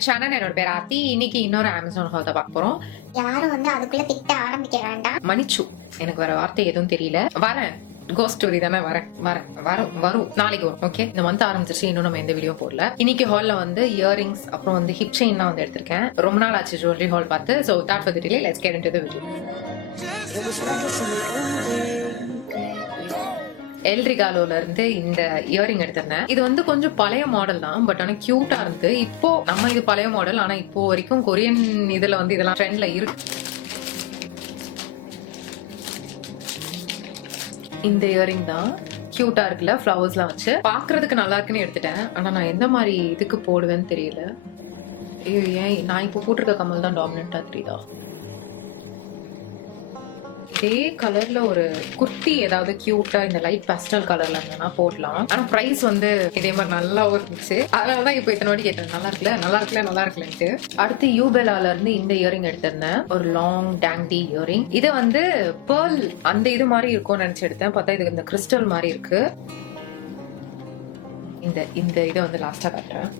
My channel. என்னோட பேர் ஆர்த்தி. இன்னைக்கு இன்னொரு அமேசான் ஹால் தான் பார்க்க போறோம். யாரும் வந்து அதுக்குள்ள திட்ட ஆரம்பிக்க வேண்டாம். மன்னிச்சு, எனக்கு வேற வார்த்தை எதுவும் தெரியல. வரேன், கோஸ்ட் ஸ்டோரி தானே. வரும் நாளைக்கு வரும். ஓகே, இந்த மந்த் ஆரம்பிச்சிருச்சு, இன்னும் நம்ம எந்த வீடியோ போடல. இன்னைக்கு ஹால்ல வந்து இயரிங்ஸ் அப்புறம் வந்து ஹிப் செயின் தான் வந்து எடுத்திருக்கேன். ரொம்ப நாள் ஆச்சு ஜுவல்லரி ஹால் பார்த்து. So that for the delay, let's get into the video. எல்ரிகாலோல இருந்து இந்த இயரிங் எடுத்திருந்தேன். இது வந்து கொஞ்சம் பழைய மாடல் தான், பட் ஆனா கியூட்டா இருந்து. இப்போ நம்ம இது பழைய மாடல், ஆனா இப்போ வரைக்கும் கொரியன் இதுல வந்து இதெல்லாம் ட்ரெண்ட்ல இருக்கு. இந்த இயரிங் தான் கியூட்டா இருக்குல்ல, ஃப்ளவர்ஸ்லாம் வச்சு பாக்குறதுக்கு நல்லா இருக்குன்னு எடுத்துட்டேன். ஆனா நான் எந்த மாதிரி இதுக்கு போடுவேன்னு தெரியல. ஐயோ, ஏன் நான் இப்போ போட்டிருக்க கம்மல் தான் டாமினண்டா தெரியுதா? இதே கலர்ல ஒரு குர்த்தி ஏதாவது கியூட்டா இந்த லைட் பேஸ்டல் கலர்ல இருந்தனா போடலாம். ஆனா பிரைஸ் வந்து இதே மாதிரி நல்லா இருந்துச்சு. அதனாலதான் இப்போ இத்தனை வாட்டி கேட்டேன், நல்லா இருக்குல்லன்ட்டு. அடுத்து யூபெலால இருந்து இந்த இயரிங் எடுத்திருந்தேன். ஒரு லாங் டேங்டி இயரிங். இது வந்து பேர்ல் அந்த இது மாதிரி இருக்கும்னு நினைச்சு எடுத்தேன். பார்த்தா இது இந்த கிறிஸ்டல் மாதிரி இருக்கு. இந்த இதை வந்து லாஸ்டா காட்டுறேன்.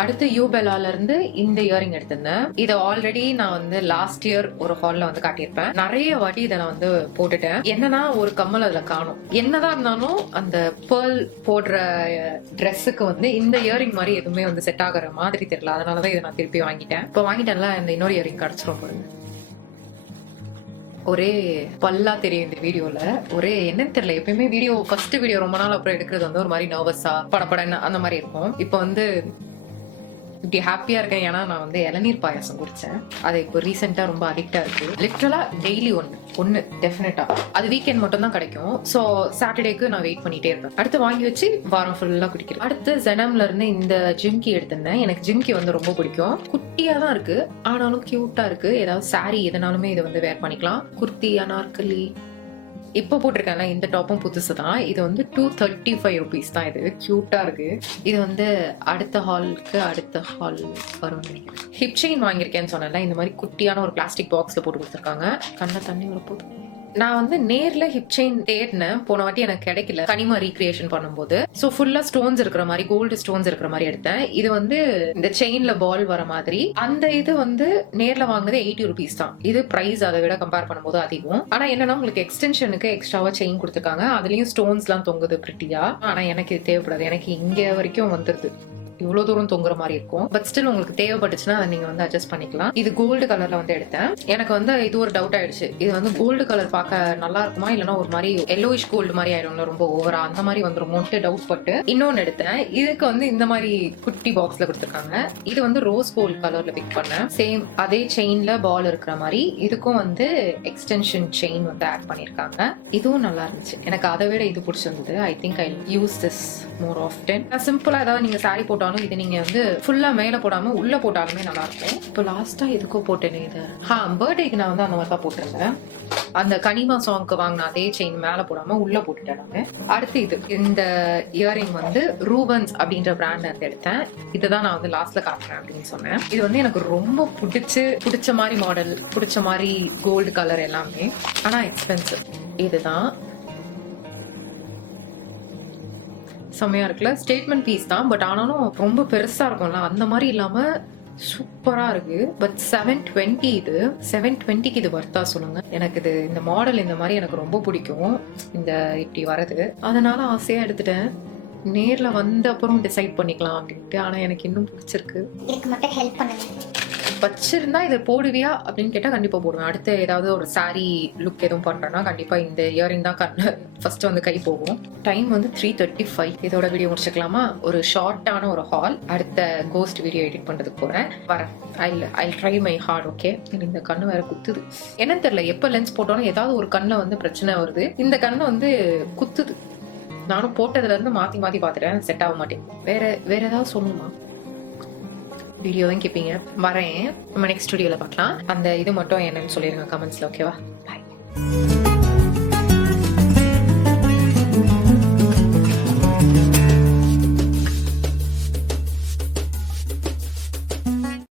அடுத்து யூபெலால இருந்து இந்த இயரிங் எடுத்திருந்தேன். இதை ஆல்ரெடி நான் வந்து லாஸ்ட் இயர் ஒரு ஹால்ல வந்து காட்டியிருப்பேன். நிறைய வாட்டி இதை நான் வந்து போட்டுட்டேன். என்னன்னா ஒரு கம்மல் அதுல காணும். என்னதான் இருந்தாலும் அந்த பேர்ல் போடுற ட்ரெஸ்ஸுக்கு வந்து இந்த இயரிங் மாதிரி எதுவுமே வந்து செட் ஆகுற மாதிரி தெரியல. அதனாலதான் இதை நான் திருப்பி வாங்கிட்டேன். இப்போ வாங்கிட்டேன்ல, இந்த இன்னொரு இயரிங் கிடைச்சிரும் பாருங்க. ஒரே பல்லா தெரியும் இந்த வீடியோல. ஒரே என்னன்னு தெரியல, எப்பயுமே வீடியோ ஃபர்ஸ்ட் வீடியோ ரொம்ப நாள் அப்புறம் எடுக்கிறது வந்து ஒரு மாதிரி நர்வஸா படப்படன்னு அந்த மாதிரி இருக்கும். இப்போ வந்து இப்படி ஹாப்பியா இருக்கேன். ஏன்னா நான் வந்து இளநீர் பாயாசம் குடிச்சேன். அது இப்போ ரீசெண்டா ரொம்ப அடிக்டா இருக்கு. லிட்டரலா டெய்லி ஒன்னு டெஃபினட்டா. அது வீக்கெண்ட் மட்டும் தான் கிடைக்கும். ஸோ சாட்டர்டேக்கு நான் வெயிட் பண்ணிட்டே இருப்பேன். அடுத்து வாங்கி வச்சு வாரம் ஃபுல்லா குடிக்கிறேன். அடுத்து ஜெனம்ல இருந்து இந்த ஜிம்கி எடுத்திருந்தேன். எனக்கு ஜிம்கி வந்து ரொம்ப பிடிக்கும். குட்டியா தான் இருக்கு, ஆனாலும் கியூட்டா இருக்கு. ஏதாவது சாரி எதனாலுமே இதை வந்து வேர் பண்ணிக்கலாம். குர்த்தி, அனார்கலி. இப்போ போட்டிருக்கேன்ல இந்த டாப்பும் புதுசு தான். இது வந்து 235 rupees தான். இது கியூட்டா இருக்கு. இது வந்து அடுத்த ஹால் வரும் நினைக்கிறேன். ஹிப் செயின் வாங்கியிருக்கேன்னு சொன்னேன்ல, இந்த மாதிரி குட்டியான ஒரு பிளாஸ்டிக் பாக்ஸ்ல போட்டு கொடுத்துருக்காங்க. கண்ணை தண்ணி உள்ள போட்டு நான் வந்து நேர்ல ஹிப் செயின் தேடினேன். போன வாட்டி எனக்கு கிடைக்கல கனிமா ரீக்ரியேஷன் பண்ணும்போது. ஸோ ஃபுல்லா ஸ்டோன்ஸ் இருக்கிற மாதிரி, கோல்டு ஸ்டோன்ஸ் இருக்கிற மாதிரி எடுத்தேன். இது வந்து இந்த செயின்ல பால் வர மாதிரி. அந்த இது வந்து நேர்ல வாங்குறது 80 rupees தான். இது பிரைஸ் அதை விட கம்பேர் பண்ணும்போது அதிகம். ஆனா என்னன்னா உங்களுக்கு எக்ஸ்டென்ஷனுக்கு எக்ஸ்ட்ராவா செயின் கொடுத்துருக்காங்க. அதுலயும் ஸ்டோன்ஸ் எல்லாம் தொங்குது பிரிட்டியா. ஆனா எனக்கு இது தேவைப்படாது. எனக்கு இங்க வரைக்கும் வந்துருது. இவ்வளவு தூரம் தொங்குற மாதிரி இருக்கும். பட் ஸ்டில் உங்களுக்கு தேவைப்பட்டுச்சுன்னா அதை நீங்க வந்து அட்ஜஸ்ட் பண்ணிக்கலாம். இது கோல்டு கலர்ல வந்து எடுத்தேன். எனக்கு வந்து இது ஒரு டவுட் ஆயிடுச்சு. இது வந்து கோல்டு கலர் பார்க்க நல்லா இருக்குமா, இல்லைன்னா ஒரு மாதிரி எல்லோயிஷ் கோல்டு மாதிரி ஆயிடும்ல, ரொம்ப ஓவரா அந்த மாதிரி வந்துருமோன்ட்டு டவுட் பட்டு இன்னொன்னு எடுத்தேன். இதுக்கு வந்து இந்த மாதிரி குட்டி பாக்ஸ்ல கொடுத்துருக்காங்க. இது வந்து ரோஸ் கோல்டு கலர்ல பிக் பண்ணேன். சேம் அதே செயின்ல பால் இருக்கிற மாதிரி இதுக்கும் வந்து எக்ஸ்டென்ஷன் செயின் வந்து ஆட் பண்ணிருக்காங்க. இதுவும் நல்லா இருந்துச்சு. எனக்கு அதை விட இது பிடிச்சிருந்தது. I think I use this more often. சிம்பிளா ஏதாவது நீங்க சாரி போட்டா இது நீங்க வந்து ஃபுல்லா மேல போடாம உள்ள போட்டாலுமே நல்லா இருக்கும். இப்போ லாஸ்டா எதுக்கோ போட்டேனே இது. பர்த்டேக்கு நான் வந்து அந்த மாதிரி தான் போட்டிருந்தேன். அந்த கனிமா சாங்க்கு வாங்கின அதே செயின் மேல போடாம உள்ள போட்டுட்டேன் நானு. அடுத்து இது இந்த இயரிங் வந்து ரூபன்ஸ் அப்படின்ற பிராண்ட்ல இருந்து எடுத்தேன். இதுதான் நான் வந்து லாஸ்ட்ல காட்டுறேன் அப்படின்னு சொன்னேன். இது வந்து எனக்கு ரொம்ப பிடிச்ச மாதிரி மாடல், பிடிச்ச மாதிரி கோல்டு கலர் எல்லாமே. ஆனா எக்ஸ்பென்சிவ். இதுதான் செம்மையா இருக்குல்ல. ஸ்டேட்மெண்ட் பீஸ் தான், பட் ஆனாலும் ரொம்ப பெருசா இருக்கும்ல, அந்த மாதிரி இல்லாம சூப்பரா இருக்கு. பட் 720. இது 720க்கு இது வர்த்தா சொல்லுங்க. எனக்கு இது இந்த மாடல் இந்த மாதிரி எனக்கு ரொம்ப பிடிக்கும். இந்த இப்படி வரது, அதனால ஆசையா எடுத்துட்டேன். நேர்ல வந்த அப்புறம் டிசைட் பண்ணிக்கலாம் அப்படின்ட்டு. ஆனா எனக்கு இன்னும் பிடிச்சிருக்கு. இதுக்கு மட்டும் ஹெல்ப் பண்ணுங்க. வச்சிருந்தா இதை போடுவியா அப்படின்னு கேட்டா கண்டிப்பா போடுவேன். அடுத்து ஏதாவது ஒரு சாரி லுக் எதுவும் பண்றேன்னா கண்டிப்பா இந்த இயரிங் தான் ஃபர்ஸ்ட் வந்து கை போகும். டைம் வந்து 3:35. இதோட வீடியோ முடிச்சுக்கலாமா? ஒரு ஷார்ட்டான ஒரு ஹால். அடுத்த கோஸ்ட் வீடியோ எடிட் பண்றதுக்கு வரேன். I'll try my hard. Okay, இந்த கண்ணு வேற குத்துது. என்னன்னு தெரியல, எப்ப லென்ஸ் போட்டாலும் ஏதாவது ஒரு கண்ணுல வந்து பிரச்சனை வருது. இந்த கண்ணு வந்து குத்துது. நானும் போட்டதுல இருந்து மாத்தி பார்த்துட்டேன், செட் ஆக மாட்டேங்குது. வேற ஏதாவது சொல்லணுமா? வீடியோ தான் கேட்பீங்க. வரேன், நம்ம நெக்ஸ்ட் வீடியோல பார்க்கலாம். அந்த இது மட்டும் என்னன்னு சொல்லிருங்க கமெண்ட்ஸ்ல. ஓகேவா? பாய்.